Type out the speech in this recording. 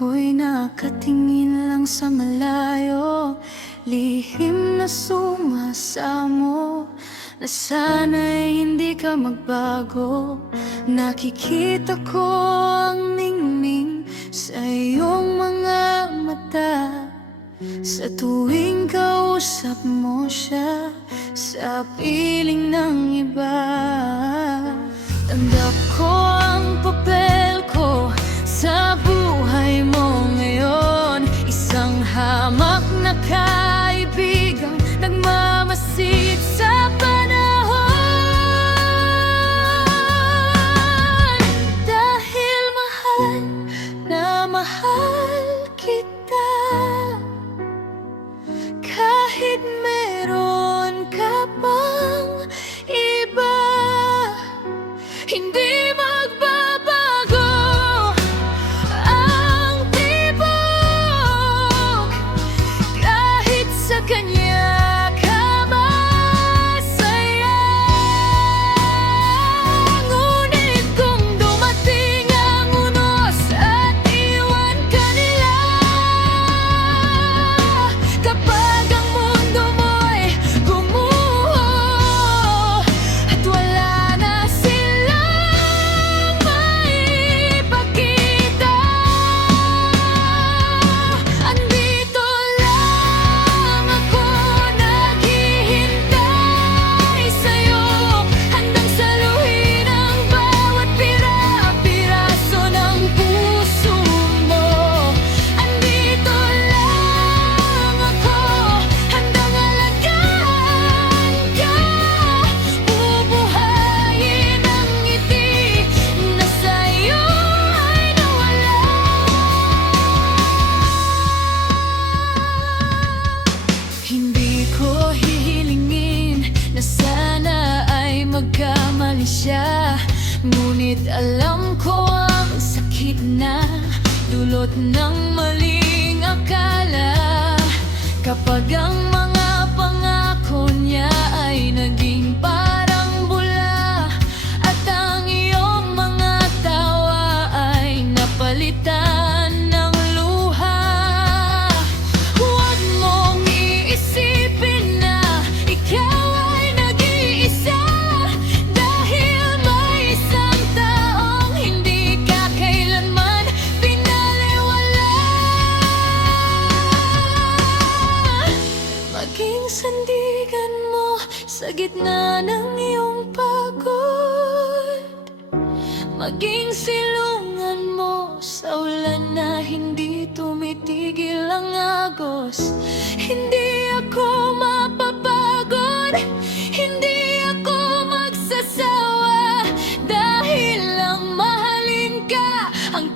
Ako'y nakatingin lang sa malayo, lihim na sumasamo, na sana'y hindi ka magbago. Nakikita ko ang ningning sa iyong mga mata, sa tuwing kausap mo siya sa piling ng iba. Tanggap ko ang papel ko sa buhay mo ngayon, isang hamak na kaibigang nagmamasid sa panahon. Dahil mahal na mahal kita, kahit meron ka pang iba, hindi magbabago ang tibok. Kahit sa kanya ka masaya, ngunit kung dumating ang unos at iwan ka nila, kapag ang mundo mo'y gumuho at wala na silang maipakita, andito lang ako naghihintay sa'yo, handang saluhin ang bawat pira-piraso ng puso mo. Andito lang ako, handang alagaan ka, bubuhayin ang ngiti na sa'yo ay nawala. Hindi ko hihilingin na sana ay magkamali siya, ngunit alam ko ang sakit na dulot ng maling akala, kapag ang mga pangako niya ay naging parang bula, at ang iyong mga tawa ay napalitan ng luha. Huwag mong iisipin na ikaw ay nag-iisa, dahil may isang taong hindi ka kailanman pinaliwala. Maging sandigan mo sa gitna ng iyong pagod, maging silungan mo sa ulan na hindi tumitigil ang agos. Hindi ako mapapagod, hindi ako magsasawa, dahil lang mahalin ka ang